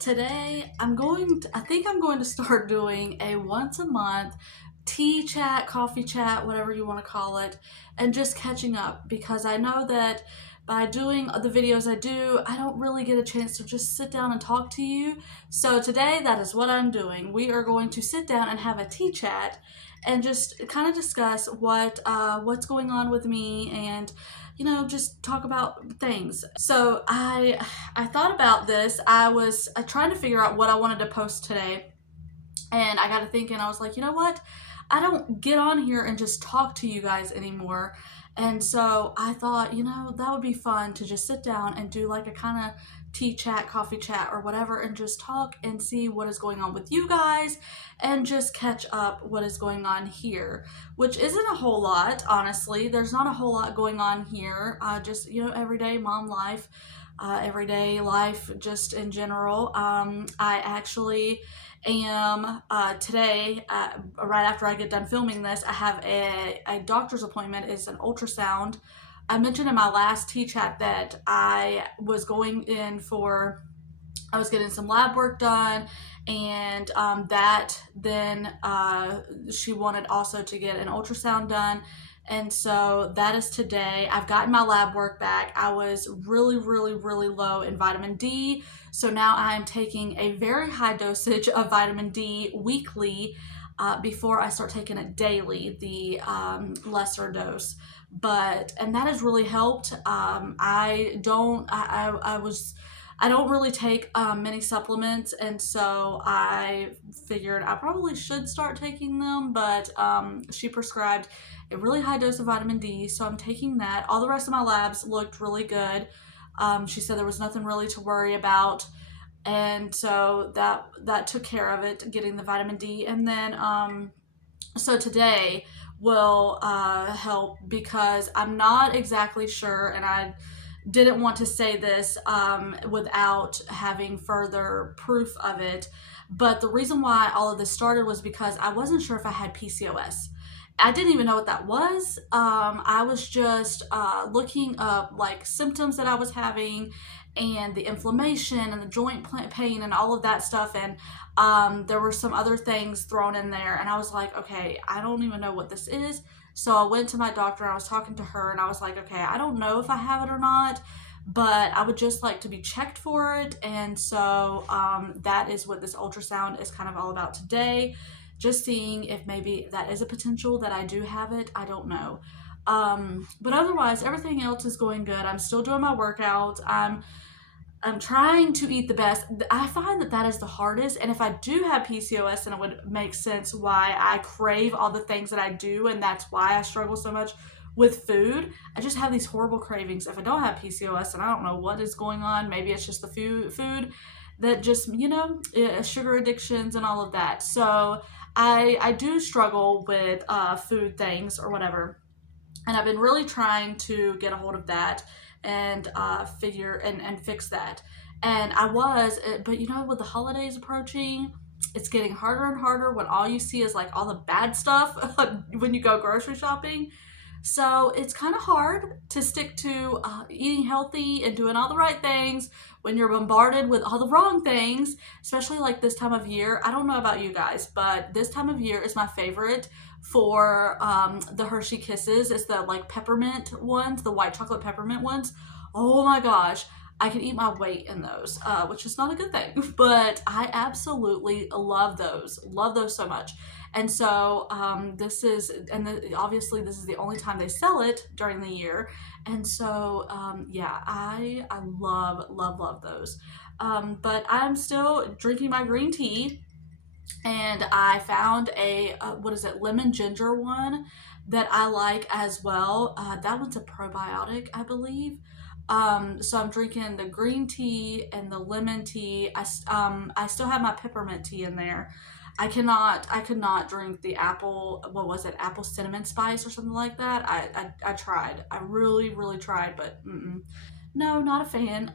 Today, I think I'm going to start doing a once a month tea chat, coffee chat, whatever you want to call it, and just catching up because I know that by doing the videos I do, I don't really get a chance to just sit down and talk to you. So today, that is what I'm doing. We are going to sit down and have a tea chat and just kind of discuss what's going on with me and just talk about things. So I thought about this. I was trying to figure out what I wanted to post today, and I got to thinking. I was like, you know what? I don't get on here and just talk to you guys anymore. And so I thought, that would be fun to just sit down and do like a kind of tea chat, coffee chat, or whatever, and just talk and see what is going on with you guys and just catch up what is going on here, which isn't a whole lot, honestly. There's not a whole lot going on here. Just, everyday mom life, everyday life, just in general. I actually am today, right after I get done filming this, I have a doctor's appointment. It's an ultrasound. I mentioned in my last tea chat that I was getting some lab work done, and that then she wanted also to get an ultrasound done. And so that is today. I've gotten my lab work back. I was really, really, really low in vitamin D. So now I'm taking a very high dosage of vitamin D weekly before I start taking it daily, the lesser dose. And that has really helped. I don't really take many supplements, and so I figured I probably should start taking them, but she prescribed a really high dose of vitamin D, so I'm taking that. All the rest of my labs looked really good. She said there was nothing really to worry about, and so that took care of it, getting the vitamin D. And then so today will help because I'm not exactly sure, and I didn't want to say this without having further proof of it. But the reason why all of this started was because I wasn't sure if I had PCOS. I didn't even know what that was. I was just looking up like symptoms that I was having and the inflammation and the joint pain and all of that stuff. And there were some other things thrown in there. And I was like, okay, I don't even know what this is. So I went to my doctor and I was talking to her and I was like, okay, I don't know if I have it or not, but I would just like to be checked for it. And so that is what this ultrasound is kind of all about today. Just seeing if maybe that is a potential that I do have it. I don't know. But otherwise, everything else is going good. I'm still doing my workouts. I'm trying to eat the best. I find that is the hardest. And if I do have PCOS, then it would make sense why I crave all the things that I do. And that's why I struggle so much with food. I just have these horrible cravings. If I don't have PCOS, and I don't know what is going on, maybe it's just the food that just, sugar addictions and all of that. So I do struggle with food things or whatever. And I've been really trying to get a hold of that and figure and fix that. And but with the holidays approaching, it's getting harder and harder when all you see is like all the bad stuff when you go grocery shopping. So it's kind of hard to stick to eating healthy and doing all the right things when you're bombarded with all the wrong things, especially like this time of year. I don't know about you guys, but this time of year is my favorite for the Hershey Kisses. It's the like peppermint ones, the white chocolate peppermint ones. Oh my gosh. I can eat my weight in those, which is not a good thing, but I absolutely love those. Love those so much. And so obviously this is the only time they sell it during the year. And so, I love those. But I'm still drinking my green tea, and I found lemon ginger one that I like as well. That one's a probiotic, I believe. So I'm drinking the green tea and the lemon tea. I still have my peppermint tea in there. I could not drink the apple, what was it, apple cinnamon spice or something like that. I tried. I really, really tried, but no, not a fan.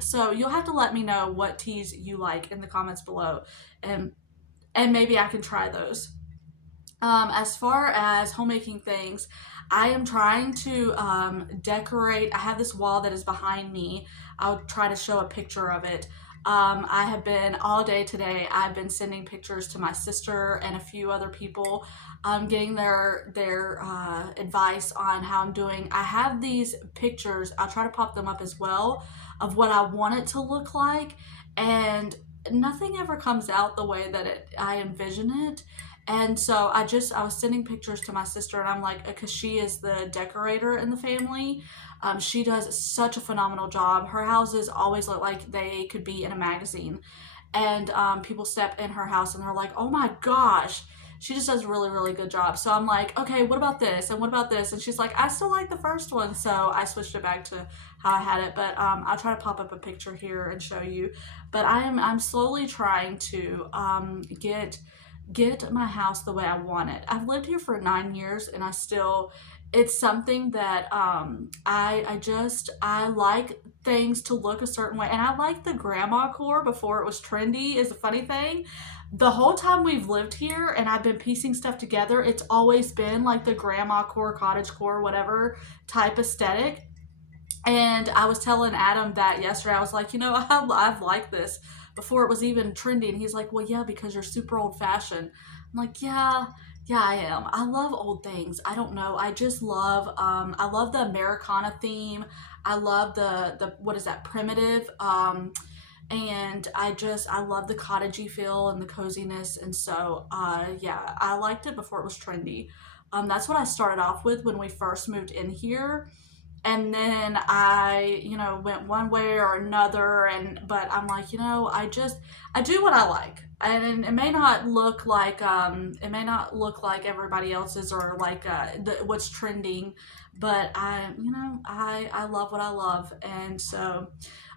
So you'll have to let me know what teas you like in the comments below, and maybe I can try those. As far as homemaking things, I am trying to decorate. I have this wall that is behind me. I'll try to show a picture of it. I have been all day today. I've been sending pictures to my sister and a few other people, getting their advice on how I'm doing. I have these pictures. I'll try to pop them up as well of what I want it to look like, and nothing ever comes out the way that I envision it. And so I was sending pictures to my sister, and I'm like, because she is the decorator in the family. She does such a phenomenal job. Her houses always look like they could be in a magazine. And people step in her house and they're like, oh my gosh, she just does a really, really good job. So I'm like, okay, what about this? And what about this? And she's like, I still like the first one. So I switched it back to how I had it. But I'll try to pop up a picture here and show you. But I'm slowly trying to get my house the way I want it. I've lived here for 9 years, and it's something that I like things to look a certain way, and I like the grandma core before it was trendy. Is a funny thing. The whole time we've lived here, and I've been piecing stuff together, it's always been like the grandma core, cottage core, whatever type aesthetic. And I was telling Adam that yesterday. I was like, I've liked this before it was even trendy. And he's like, well, yeah, because you're super old fashioned. I'm like, yeah, I am. I love old things. I don't know. I just love, I love the Americana theme. I love the what is that, primitive. And I love the cottagey feel and the coziness. And so, yeah, I liked it before it was trendy. That's what I started off with when we first moved in here, and then I, went one way or another. And but I'm like, I do what I like, and it may not look like everybody else's, or like what's trending, but I love what I love. And so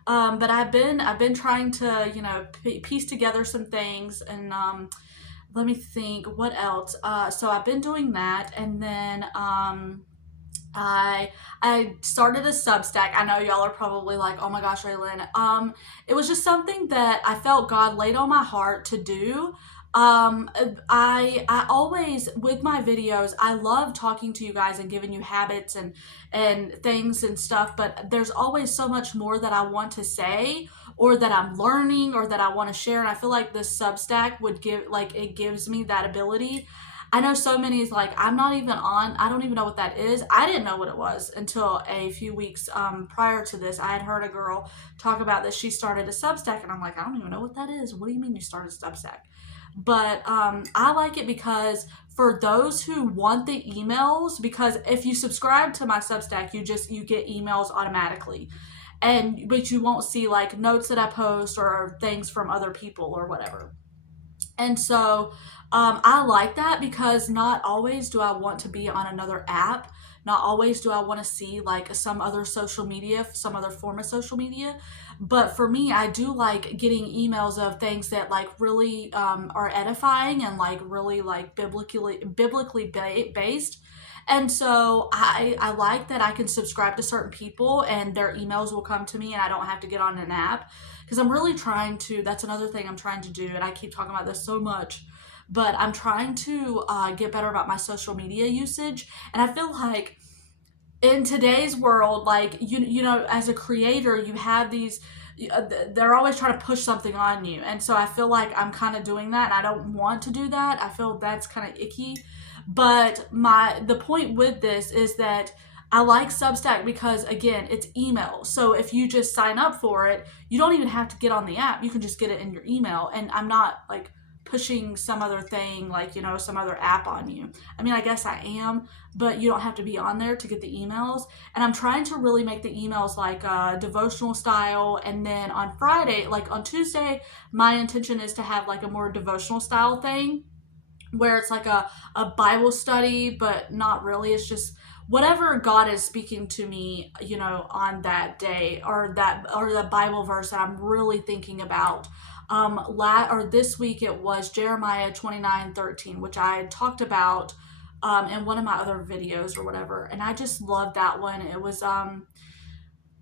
but I've been trying to piece together some things. And let me think what else. So I've been doing that. And then I I started a Substack. I know y'all are probably like, "Oh my gosh, Raylynn." It was just something that I felt God laid on my heart to do. I always, with my videos, I love talking to you guys and giving you habits and things and stuff. But there's always so much more that I want to say, or that I'm learning, or that I want to share. And I feel like this Substack would it gives me that ability. I know so many is like, I'm not even on, I don't even know what that is. I didn't know what it was until a few weeks prior to this. I had heard a girl talk about this. She started a Substack, and I'm like, I don't even know what that is. What do you mean you started a Substack? But I like it because for those who want the emails, because if you subscribe to my Substack, you get emails automatically. But you won't see like notes that I post or things from other people or whatever. And so I like that, because not always do I want to be on another app. Not always do I want to see like some other social media, some other form of social media. But for me, I do like getting emails of things that like really are edifying, and like really like based. And so I like that I can subscribe to certain people, and their emails will come to me, and I don't have to get on an app. Because I'm really trying to, that's another thing I'm trying to do, and I keep talking about this so much, but I'm trying to get better about my social media usage. And I feel like in today's world, like, as a creator, you have these, they're always trying to push something on you. And so I feel like I'm kind of doing that, and I don't want to do that. I feel that's kind of icky. But the point with this is that I like Substack because, again, it's email. So if you just sign up for it, you don't even have to get on the app. You can just get it in your email. And I'm not like pushing some other thing, like, some other app on you. I mean, I guess I am, but you don't have to be on there to get the emails. And I'm trying to really make the emails like devotional style. And then on Friday, like on Tuesday, my intention is to have like a more devotional style thing, where it's like a Bible study, but not really. It's just whatever God is speaking to me, on that day, or the Bible verse that I'm really thinking about. Or this week it was Jeremiah 29:13, which I had talked about in one of my other videos or whatever. And I just loved that one. It was I'm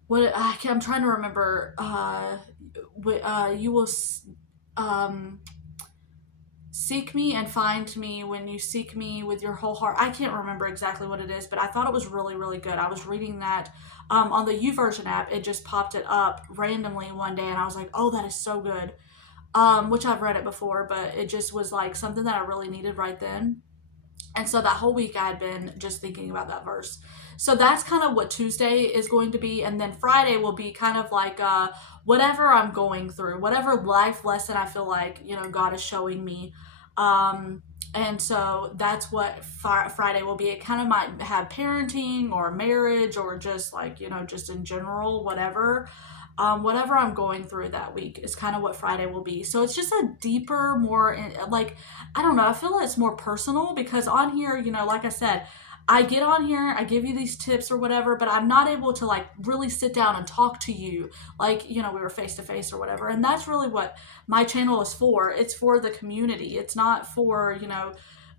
trying to remember. You will um seek me and find me when you seek me with your whole heart. I can't remember exactly what it is, but I thought it was really, really good. I was reading that on the YouVersion app. It just popped it up randomly one day, and I was like, oh, that is so good. Which I've read it before, but it just was like something that I really needed right then. And so that whole week I had been just thinking about that verse. So that's kind of what Tuesday is going to be. And then Friday will be kind of like whatever I'm going through, whatever life lesson I feel like, God is showing me. And so that's what Friday will be. It kind of might have parenting or marriage or just like, just in general, whatever. Whatever I'm going through that week is kind of what Friday will be. So it's just a deeper, more like, I don't know, I feel like it's more personal because on here, like I said, I get on here, I give you these tips or whatever, but I'm not able to like really sit down and talk to you like, we were face to face or whatever. And that's really what my channel is for. It's for the community. It's not for,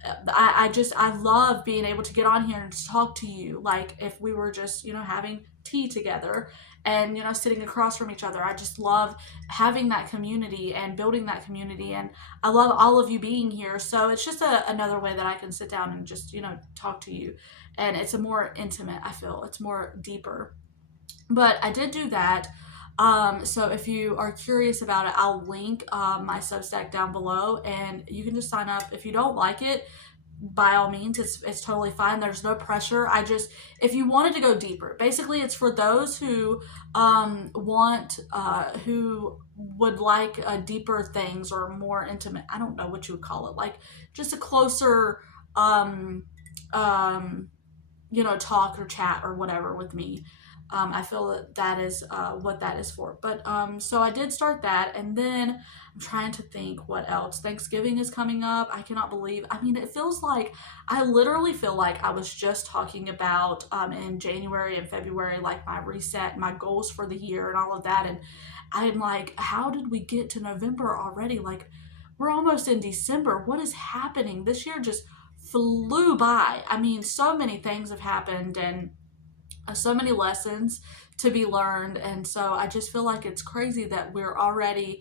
I love being able to get on here and just talk to you like if we were just, having tea together and, sitting across from each other. I just love having that community and building that community. And I love all of you being here. So it's just another way that I can sit down and just, talk to you. And it's a more intimate, I feel. It's more deeper. But I did do that. So if you are curious about it, I'll link my Substack down below and you can just sign up. If you don't like it, by all means, it's totally fine. There's no pressure. If you wanted to go deeper, basically it's for those who who would like deeper things or more intimate. I don't know what you would call it, like just a closer, um, um, talk or chat or whatever with me. I feel that is what that is for. But so I did start that, and then I'm trying to think what else. Thanksgiving is coming up. I cannot believe. I mean, it feels like I literally feel like I was just talking about in January and February, like my reset, my goals for the year, and all of that. And I'm like, how did we get to November already? Like, we're almost in December. What is happening? This year just flew by. I mean, so many things have happened, and so many lessons to be learned. And so I just feel like it's crazy that we're already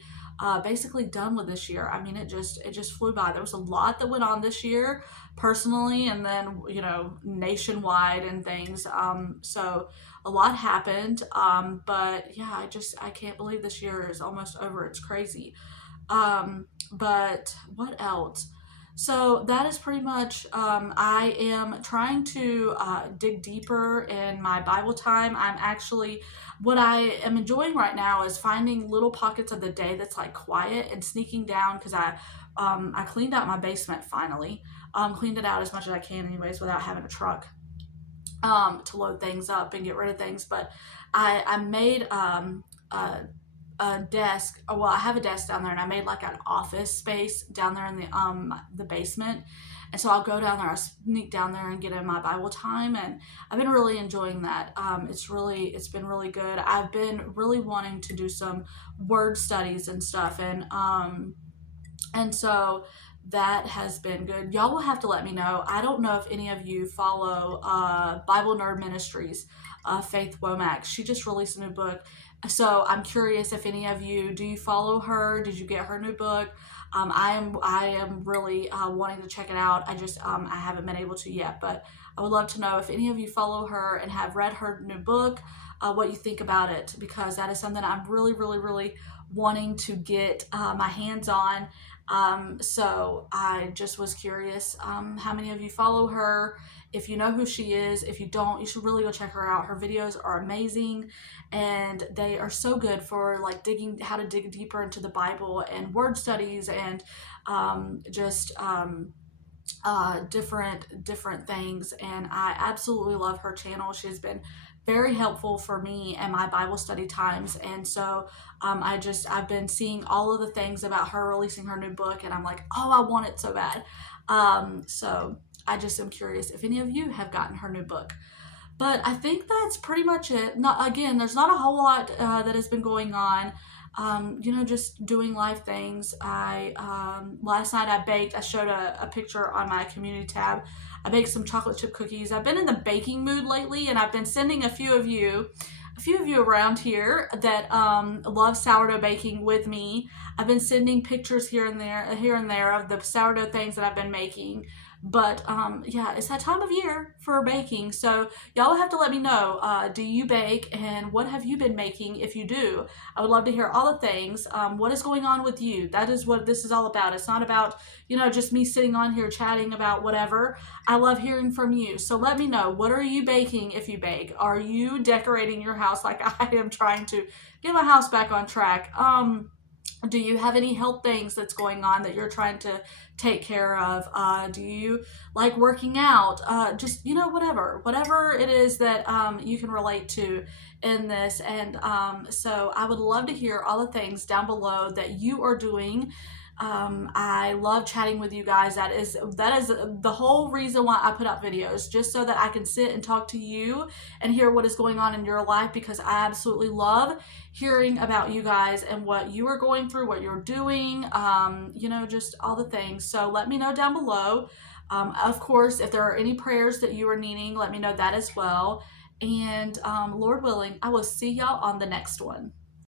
basically done with this year. I mean, it just flew by. There was a lot that went on this year personally, and then nationwide and things. So a lot happened. But yeah, I can't believe this year is almost over. It's crazy. But what else? So that is pretty much, I am trying to dig deeper in my Bible time. What I am enjoying right now is finding little pockets of the day that's like quiet and sneaking down because I cleaned out my basement finally. Cleaned it out as much as I can, anyways, without having a truck to load things up and get rid of things. But I made a desk. Well, I have a desk down there, and I made like an office space down there in the basement. And so I'll go down there, I'll sneak down there and get in my Bible time, and I've been really enjoying that. It's been really good. I've been really wanting to do some word studies and stuff, and so that has been good. Y'all will have to let me know. I don't know if any of you follow Bible Nerd Ministries, Faith Womack. She just released a new book. So I'm curious if any of you, do you follow her? Did you get her new book? I am really wanting to check it out. I haven't been able to yet, but I would love to know if any of you follow her and have read her new book, what you think about it, because that is something I'm really, really, really wanting to get my hands on. So I just was curious how many of you follow her. If you know who she is, if you don't, you should really go check her out. Her videos are amazing, and they are so good for like how to dig deeper into the Bible and word studies and just different things. And I absolutely love her channel. She's been very helpful for me and my Bible study times. And so I've been seeing all of the things about her releasing her new book, and I'm like, oh, I want it so bad. So I just am curious if any of you have gotten her new book. But I think that's pretty much it. Again, there's not a whole lot that has been going on. Just doing life things. Last night I baked. I showed a picture on my community tab. I baked some chocolate chip cookies. I've been in the baking mood lately, and I've been sending a few of you a few of you around here that love sourdough baking with me. I've been sending pictures here and there of the sourdough things that I've been making. But yeah, it's that time of year for baking. So y'all will have to let me know. Do you bake, and what have you been making if you do? I would love to hear all the things. What is going on with you? That is what this is all about. It's not about, just me sitting on here chatting about whatever. I love hearing from you. So let me know. What are you baking if you bake? Are you decorating your house like I am trying to get my house back on track? Do you have any health things that's going on that you're trying to take care of? Do you like working out? Just, whatever it is that you can relate to in this. And so I would love to hear all the things down below that you are doing. I love chatting with you guys. That is the whole reason why I put out videos, just so that I can sit and talk to you and hear what is going on in your life, because I absolutely love hearing about you guys and what you are going through, what you're doing, just all the things. So let me know down below. Of course, if there are any prayers that you are needing, let me know that as well. And Lord willing, I will see y'all on the next one.